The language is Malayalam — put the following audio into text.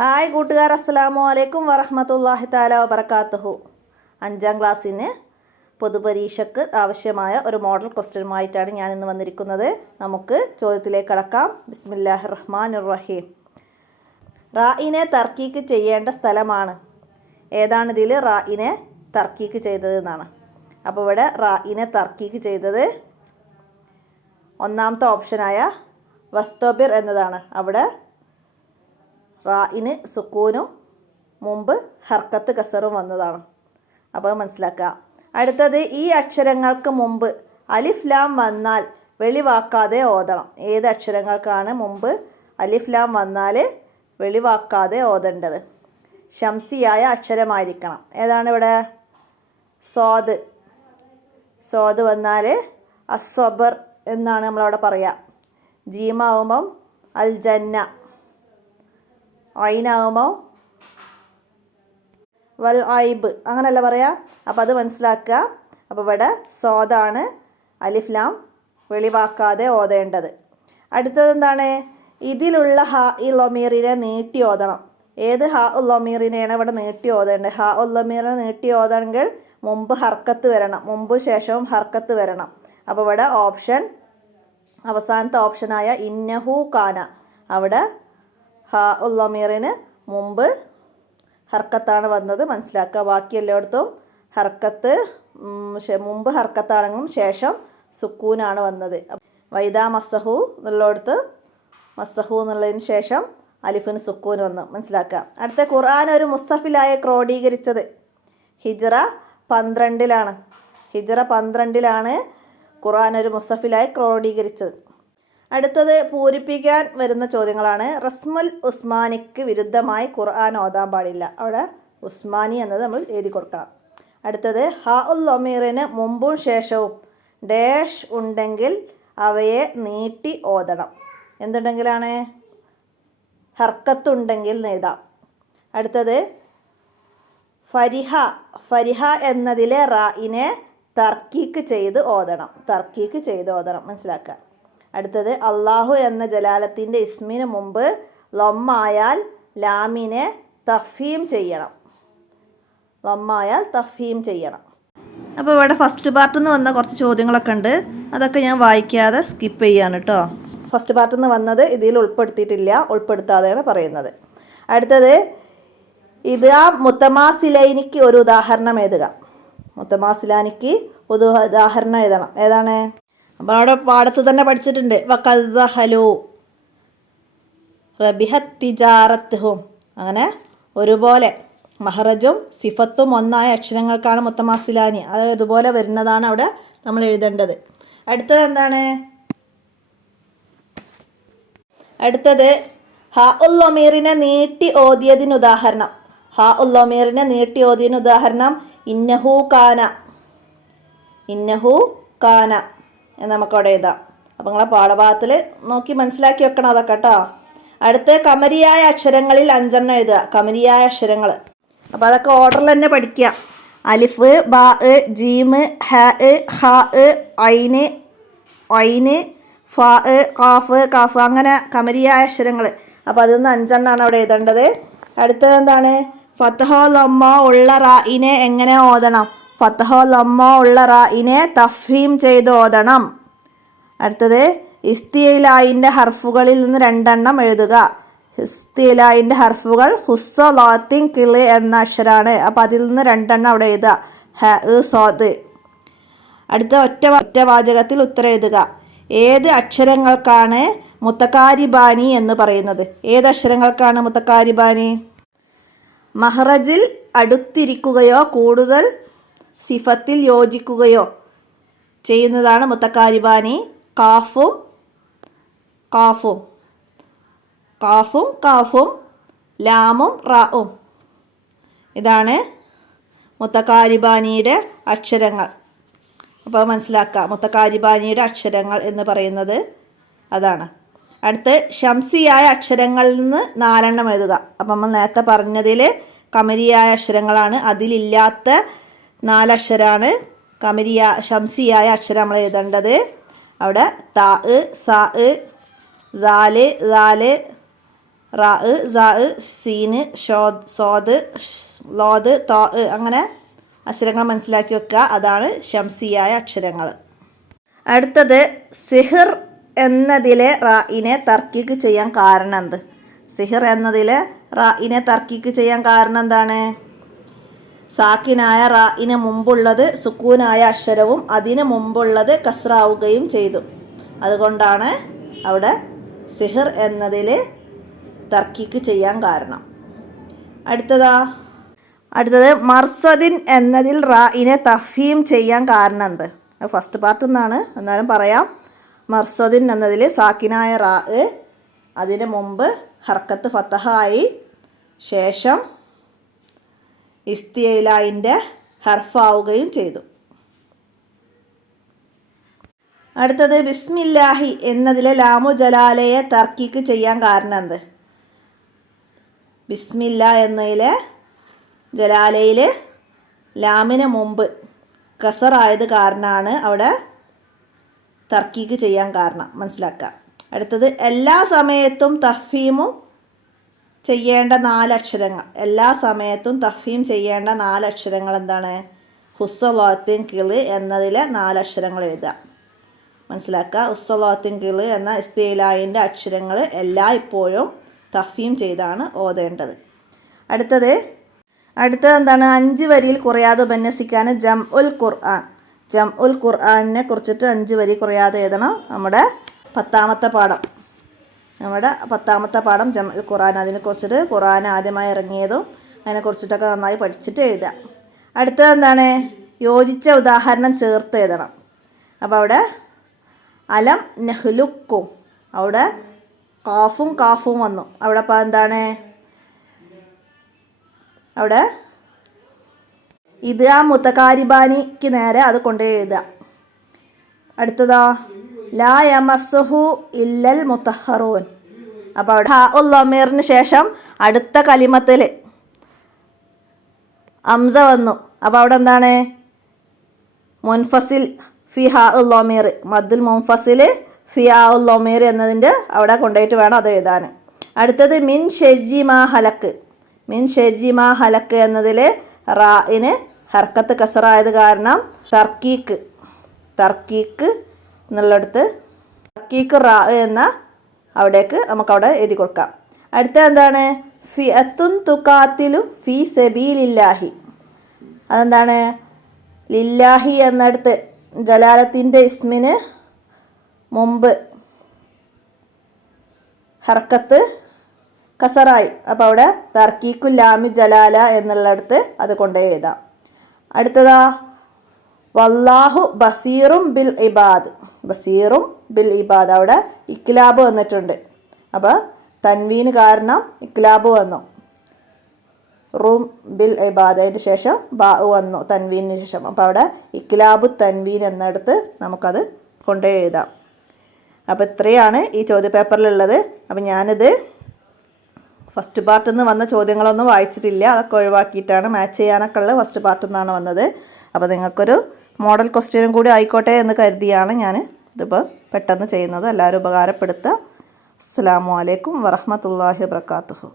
ഹായ് കൂട്ടുകാർ, അസ്സലാമു അലൈക്കും വറഹ്മത്തുള്ളാഹി തആല വബറകാതുഹു. 5ാം ക്ലാസ്സിന് പൊതുപരീക്ഷയ്ക്ക് ആവശ്യമായ ഒരു മോഡൽ ക്വസ്റ്റ്യനുമായിട്ടാണ് ഞാൻ ഇന്ന് വന്നിരിക്കുന്നത്. നമുക്ക് ചോദ്യത്തിലേക്ക് കടക്കാം. ബിസ്മില്ലാഹിർ റഹ്മാനിർ റഹീം. റായിനെ തർക്കീക്ക് ചെയ്യേണ്ട സ്ഥലമാണ്. ഏതാണ് ഇതിൽ റായിനെ തർക്കീക്ക് ചെയ്തത് എന്നാണ്. അപ്പോൾ ഇവിടെ റായിനെ തർക്കീക്ക് ചെയ്തത് ഒന്നാമത്തെ ഓപ്ഷനായ വസ്തോബിർ എന്നതാണ്. അവിടെ റായിന് സുക്കൂനും മുമ്പ് ഹർക്കത്ത് കസറും വന്നതാണ്. അപ്പോൾ മനസ്സിലാക്കുക. അടുത്തത്, ഈ അക്ഷരങ്ങൾക്ക് മുമ്പ് അലിഫ് ലാം വന്നാൽ വെളിവാക്കാതെ ഓതണം. ഏത് അക്ഷരങ്ങൾക്കാണ് മുമ്പ് അലിഫ് ലാം വന്നാൽ വെളിവാക്കാതെ ഓതേണ്ടത്? ഷംസിയായ അക്ഷരമായിരിക്കണം. ഏതാണ് ഇവിടെ? സ്വാദ്. സ്വാദ് വന്നാൽ അസ്വബർ എന്നാണ് നമ്മളവിടെ പറയുക. ജീമാവുമ്പം അൽ ജന്ന, ഐനാവുമ്പോൾ വൽ ഐബ്, അങ്ങനെയല്ല പറയാം. അപ്പോൾ അത് മനസ്സിലാക്കുക. അപ്പോൾ ഇവിടെ സ്വാദാണ് അലിഫ് ലാം വെളിവാക്കാതെ ഓതേണ്ടത്. അടുത്തത് എന്താണ്? ഇതിലുള്ള ഹ ഇ ലൊമീറിനെ നീട്ടി ഓതണം. ഏത് ഹ ഉൽ ലൊമീറിനെയാണ് ഇവിടെ നീട്ടി ഓതേണ്ടത്? ഹ ഉൽ ലൊമീറിനെ നീട്ടി ഓതണമെങ്കിൽ മുമ്പ് ഹർക്കത്ത് വരണം, മുമ്പ് ശേഷവും ഹർക്കത്ത് വരണം. അപ്പോൾ ഇവിടെ ഓപ്ഷൻ അവസാനത്തെ ഓപ്ഷനായ ഇന്നഹു കാന, അവിടെ ഹ ഉൽ ലൊമീറിന് മുമ്പ് ഹർക്കത്താണ് വന്നത്. മനസ്സിലാക്കുക. ബാക്കി എല്ലായിടത്തും ഹർക്കത്ത് മുമ്പ് ഹർക്കത്താണെങ്കിലും ശേഷം സുക്കൂനാണ് വന്നത്. വൈദാ മസ്സഹു എന്നുള്ളിടത്ത് മസ്സഹു എന്നുള്ളതിന് ശേഷം അലിഫിന് സുക്കൂൻ വന്നു. മനസ്സിലാക്കുക. അടുത്ത, ഖുർആൻ ഒരു മുസ്ഹഫിലായി ക്രോഡീകരിച്ചത് ഹിജ്റ 12-ലാണ്. ഹിജ്റ 12-ലാണ് ഖുർആൻ ഒരു മുസ്ഹഫിലായി ക്രോഡീകരിച്ചത്. അടുത്തത്, പൂരിപ്പിക്കാൻ വരുന്ന ചോദ്യങ്ങളാണ്. റസ്മുൽ ഉസ്മാനിക്ക് വിരുദ്ധമായി ഖുർആൻ ഓതാൻ പാടില്ല. അവിടെ ഉസ്മാനി എന്നത് നമ്മൾ എഴുതി കൊടുക്കണം. അടുത്തത്, ഹ ഉൽ ലൊമീറിന് മുമ്പും ശേഷവും ഡാഷ് ഉണ്ടെങ്കിൽ അവയെ നീട്ടി ഓതണം. എന്തുണ്ടെങ്കിലാണ്? ഹർക്കത്തുണ്ടെങ്കിൽ എഴുതാം. അടുത്തത്, ഫരിഹ. ഫരിഹ എന്നതിലെ റായിനെ തർക്കീക്ക് ചെയ്ത് ഓതണം. തർക്കീക്ക് ചെയ്ത് ഓതണം. മനസ്സിലാക്കുക. അടുത്തത്, അള്ളാഹു എന്ന ജലാലത്തിൻ്റെ ഇസ്മിന് മുമ്പ് ലൊമ്മായാൽ ലാമിനെ തഫ്ഹീം ചെയ്യണം. ലൊമ്മായാൽ തഫ്ഹീം ചെയ്യണം. അപ്പോൾ ഇവിടെ ഫസ്റ്റ് പാർട്ടിൽ നിന്ന് വന്ന കുറച്ച് ചോദ്യങ്ങളൊക്കെ ഉണ്ട്. അതൊക്കെ ഞാൻ വായിക്കാതെ സ്കിപ്പ് ചെയ്യാണ് കേട്ടോ. ഫസ്റ്റ് പാർട്ടിൽ നിന്ന് വന്നത് ഇതിൽ ഉൾപ്പെടുത്തിയിട്ടില്ല, ഉൾപ്പെടുത്താതെയാണ് പറയുന്നത്. അടുത്തത്, ഇത് ആ മുത്തമാസിലൈനിക്ക് ഒരു ഉദാഹരണം എഴുതുക. മുത്തമാസിലാനിക്ക് ഒരു ഉദാഹരണം എഴുതണം. ഏതാണ്? അപ്പോൾ അവിടെ പാടത്ത് തന്നെ പഠിച്ചിട്ടുണ്ട്. വഖദ്ദഹലു റബിഹത് തിജാറത്തുഹും. അങ്ങനെ ഒരുപോലെ മഹറജും സിഫത്തും ഒന്നായ അക്ഷരങ്ങൾക്കാണ് മുത്തമാസിലാനി. അത് ഇതുപോലെ വരുന്നതാണ് അവിടെ നമ്മൾ എഴുതേണ്ടത്. അടുത്തത് എന്താണ്? അടുത്തത്, ഹ ഉൽ ലൊമീറിനെ നീട്ടി ഓതിയതിന് ഉദാഹരണം. ഹ ഉൽ ലൊമീറിനെ നീട്ടി ഓതിയതിന് ഉദാഹരണം ഇന്നഹു കാന. ഇന്നഹു കാന എന്ന് നമുക്കവിടെ എഴുതാം. അപ്പോൾ നിങ്ങളെ പാഠഭാഗത്തിൽ നോക്കി മനസ്സിലാക്കി വെക്കണം അതൊക്കെ കേട്ടോ. അടുത്ത്, കമരിയായ അക്ഷരങ്ങളിൽ 5 എഴുതുക. കമരിയായ അക്ഷരങ്ങൾ. അപ്പോൾ അതൊക്കെ ഓർഡറിൽ തന്നെ പഠിക്കുക. അലിഫ്, ബാ, ജീമ്, ഹ, ഹ, ഐന്, ഐന്, ഫ, ഖാഫ്, കാഫ്, അങ്ങനെ കമരിയായ അക്ഷരങ്ങൾ. അപ്പോൾ അതിൽ നിന്ന് 5 അവിടെ എഴുതേണ്ടത്. അടുത്തത് എന്താണ്? ഫത്ഹോ ലമ്മോ ഉള്ള റായിനെ എങ്ങനെ ഓതണം? ഫത്ഹോ ലമ്മോ ഉള്ള റായിനെ തഫ്ഹീം ചെയ്ത് ഓതണം. അടുത്തത്, ഇസ്തിലായിൻ്റെ ഹർഫുകളിൽ നിന്ന് 2 എഴുതുക. ഇസ്തിലായിൻ്റെ ഹർഫുകൾ ഹുസ്സ ലോത്തിൻ കിള് എന്ന അക്ഷരമാണ്. അപ്പോൾ അതിൽ നിന്ന് 2 അവിടെ എഴുതുക. ഹ, സോദ്. അടുത്ത, ഒറ്റ വാചകത്തിൽ ഉത്തരം എഴുതുക. ഏത് അക്ഷരങ്ങൾക്കാണ് മുത്തക്കാരിബാനി എന്ന് പറയുന്നത്? ഏത് അക്ഷരങ്ങൾക്കാണ് മുത്തക്കാരിബാനി? മഹ്റജിൽ അടുത്തിരിക്കുകയോ കൂടുതൽ സിഫത്തിൽ യോജിക്കുകയോ ചെയ്യുന്നതാണ് മുത്തക്കാരിബാനി. കാഫും കാഫും, കാഫും കാഫും, ലാമും റാവും. ഇതാണ് മുത്തക്കാരിബാനിയുടെ അക്ഷരങ്ങൾ. അപ്പോൾ മനസ്സിലാക്കുക. മുത്തക്കാരിബാനിയുടെ അക്ഷരങ്ങൾ എന്ന് പറയുന്നത് അതാണ്. അടുത്ത്, ഷംസിയായ അക്ഷരങ്ങളിൽ നിന്ന് 4 എഴുതുക. അപ്പം നമ്മൾ നേരത്തെ പറഞ്ഞതിൽ കമരിയായ അക്ഷരങ്ങളാണ്. അതിലില്ലാത്ത 4 അക്ഷരമാണ് ഷംസിയായ അക്ഷരം നമ്മൾ റാ, സാ, സീന്, സോദ്, ലോദ്, തോ അങ്ങനെ അക്ഷരങ്ങൾ മനസ്സിലാക്കി വെക്കുക. അതാണ് ശംസിയായ അക്ഷരങ്ങൾ. അടുത്തത് സിഹിർ എന്നതിലെ റായിനെ തർക്കീക്ക് ചെയ്യാൻ കാരണം എന്ത്? സിഹിർ എന്നതിലെ റായിനെ തർക്കീക്ക് ചെയ്യാൻ കാരണം എന്താണ്? സാക്കിനായ റായിന് മുമ്പുള്ളത് സുക്കൂനായ അക്ഷരവും അതിന് മുമ്പുള്ളത് കസ്റാവുകയും ചെയ്തു. അതുകൊണ്ടാണ് അവിടെ സിഹിർ എന്നതിൽ തർക്കീക്ക് ചെയ്യാൻ കാരണം. അടുത്തത് മർസദിൻ എന്നതിൽ റായിനെ തഫീം ചെയ്യാൻ കാരണം എന്ത്? ഫസ്റ്റ് പാർട്ട് നിന്നാണ്, എന്നാലും പറയാം. മർസദിൻ എന്നതിൽ സാക്കിനായ റാ അതിന് മുമ്പ് ഹർക്കത്ത് ഫതഹ ആയി, ശേഷം ഇസ്തിഇലാഇൻ്റെ ഹർഫാവുകയും ചെയ്തു. അടുത്തത് ബിസ്മില്ലാഹി എന്നതിലെ ലാമു ജലാലയെ തർക്കീക്ക് ചെയ്യാൻ കാരണം എന്ത്? ബിസ്മില്ല എന്നതിലെ ജലാലയിൽ ലാമിന് മുമ്പ് കസറായത് കാരണമാണ് അവിടെ തർക്കീക്ക് ചെയ്യാൻ കാരണം, മനസ്സിലാക്കുക. അടുത്തത് എല്ലാ സമയത്തും തഫീമും ചെയ്യേണ്ട 4 അക്ഷരങ്ങൾ. എല്ലാ സമയത്തും തഫീം ചെയ്യേണ്ട 4 അക്ഷരങ്ങൾ എന്താണ്? ഹുസ്സലാത്തിൻ കിള് എന്നതിലെ 4 അക്ഷരങ്ങൾ എഴുതുക, മനസ്സിലാക്കുക. ഹുസ്സലാത്തിൻ കിള് എന്ന ഇസ്തിഇലാഇൻ്റെ അക്ഷരങ്ങൾ ഇപ്പോഴും തഫീം ചെയ്താണ് ഓതേണ്ടത്. അടുത്തത് എന്താണ്? 5 വരിയിൽ കുറയാതെ ഉപന്യസിക്കാൻ ജംഉൽ ഖുർആൻ. ജംഉൽ ഖുർആനിനെ കുറിച്ചിട്ട് 5 വരി കുറയാതെ എഴുതണം. നമ്മുടെ 10ാമത്തെ പാഠം ജംഉൽ ഖുർആൻ. അതിനെക്കുറിച്ചിട്ട് ഖുർആൻ ആദ്യമായി ഇറങ്ങിയതും അതിനെക്കുറിച്ചിട്ടൊക്കെ നന്നായി പഠിച്ചിട്ട് എഴുതുക. അടുത്തത് എന്താണ്? യോജിച്ച ഉദാഹരണം ചേർത്ത് എഴുതണം. അപ്പോൾ അവിടെ അലം നെഹ്ലുക്കും, അവിടെ കാഫും വന്നു. അവിടെ അപ്പോൾ എന്താണ്? അവിടെ ഇത് ആ മുത്തകാരിബാനിക്ക് നേരെ അത് കൊണ്ടുപോയി എഴുതുക. അടുത്തതോ ലാ യമസ്സുഹു ഇല്ലൽ മുത്തഹറൂൻ. അപ്പോൾ അവിടെ ഹാ ഉൽ ലമീറിന് ശേഷം അടുത്ത കലിമത്തിൽ അംസ വന്നു. അപ്പോൾ അവിടെ എന്താണ്? മുൻഫസിൽ ഫി ഹാ ഉൽ ലമീർ, മദ്ദുൽ മുൻഫസിൽ ഫി ഹാ ഉൽ ലമീർ എന്നതിൻ്റെ അവിടെ കൊണ്ടുപോയിട്ട് വേണം അത് എഴുതാൻ. അടുത്തത് മിൻ ഷെജി മാ ഹലക്ക്. മിൻ ഷെജി മാ ഹലക്ക് എന്നതിൽ റായിന് ഹർക്കത്ത് കസറായത് കാരണം തർക്കീക്ക് എന്നുള്ളിടത്ത് തർക്കീക്ക് റാ എന്ന അവിടേക്ക് നമുക്കവിടെ എഴുതി കൊടുക്കാം. അടുത്ത എന്താണ്? ഫിഅത്തുൻ തുഖാത്തിലു ഫി സബീലില്ലാഹി. അതെന്താണ്? ലില്ലാഹി എന്നിടത്ത് ജലാലത്തിൻ്റെ ഇസ്മിന് മുമ്പ് ഹർക്കത്ത് കസറായി. അപ്പോൾ അവിടെ തർക്കീക്കു ലാമി ജലാല എന്നുള്ളിടത്ത് അത് കൊണ്ടുപോയി എഴുതാം. അടുത്തതാ വല്ലാഹു ബസീറും ബിൽ ഇബാദ്. ബസീറും ബിൽ ഇബാദ് അവിടെ ഇക്ലാബ് വന്നിട്ടുണ്ട്. അപ്പോൾ തൻവീന് കാരണം ഇക്ലാബ് വന്നു. റൂം ബിൽ ഇബാദ് അതിന് ശേഷം ബാ വന്നു തൻവീനിന് ശേഷം. അപ്പോൾ അവിടെ ഇക്ലാബു തൻവീൻ എന്നിടത്ത് നമുക്കത് കൊണ്ടുപോയി എഴുതാം. അപ്പോൾ ഇത്രയാണ് ഈ ചോദ്യപേപ്പറിലുള്ളത്. അപ്പോൾ ഞാനിത് ഫസ്റ്റ് പാർട്ടിൽ നിന്ന് വന്ന ചോദ്യങ്ങളൊന്നും വായിച്ചിട്ടില്ല, അതൊക്കെ ഒഴിവാക്കിയിട്ടാണ് മാച്ച് ചെയ്യാനൊക്കെ ഉള്ളത് ഫസ്റ്റ് പാർട്ടിൽ നിന്നാണ് വന്നത്. അപ്പോൾ നിങ്ങൾക്കൊരു മോഡൽ ക്വസ്റ്റ്യനും കൂടി ആയിക്കോട്ടെ എന്ന് കരുതിയാണ് ഞാൻ ഇതിപ്പോൾ പെട്ടെന്ന് ചെയ്യുന്നത്. എല്ലാവരും ഉപകാരപ്പെടുത്തുക. അസ്സലാമു അലൈക്കും വറഹ്മത്തുള്ളാഹി വബറകാതുഹു.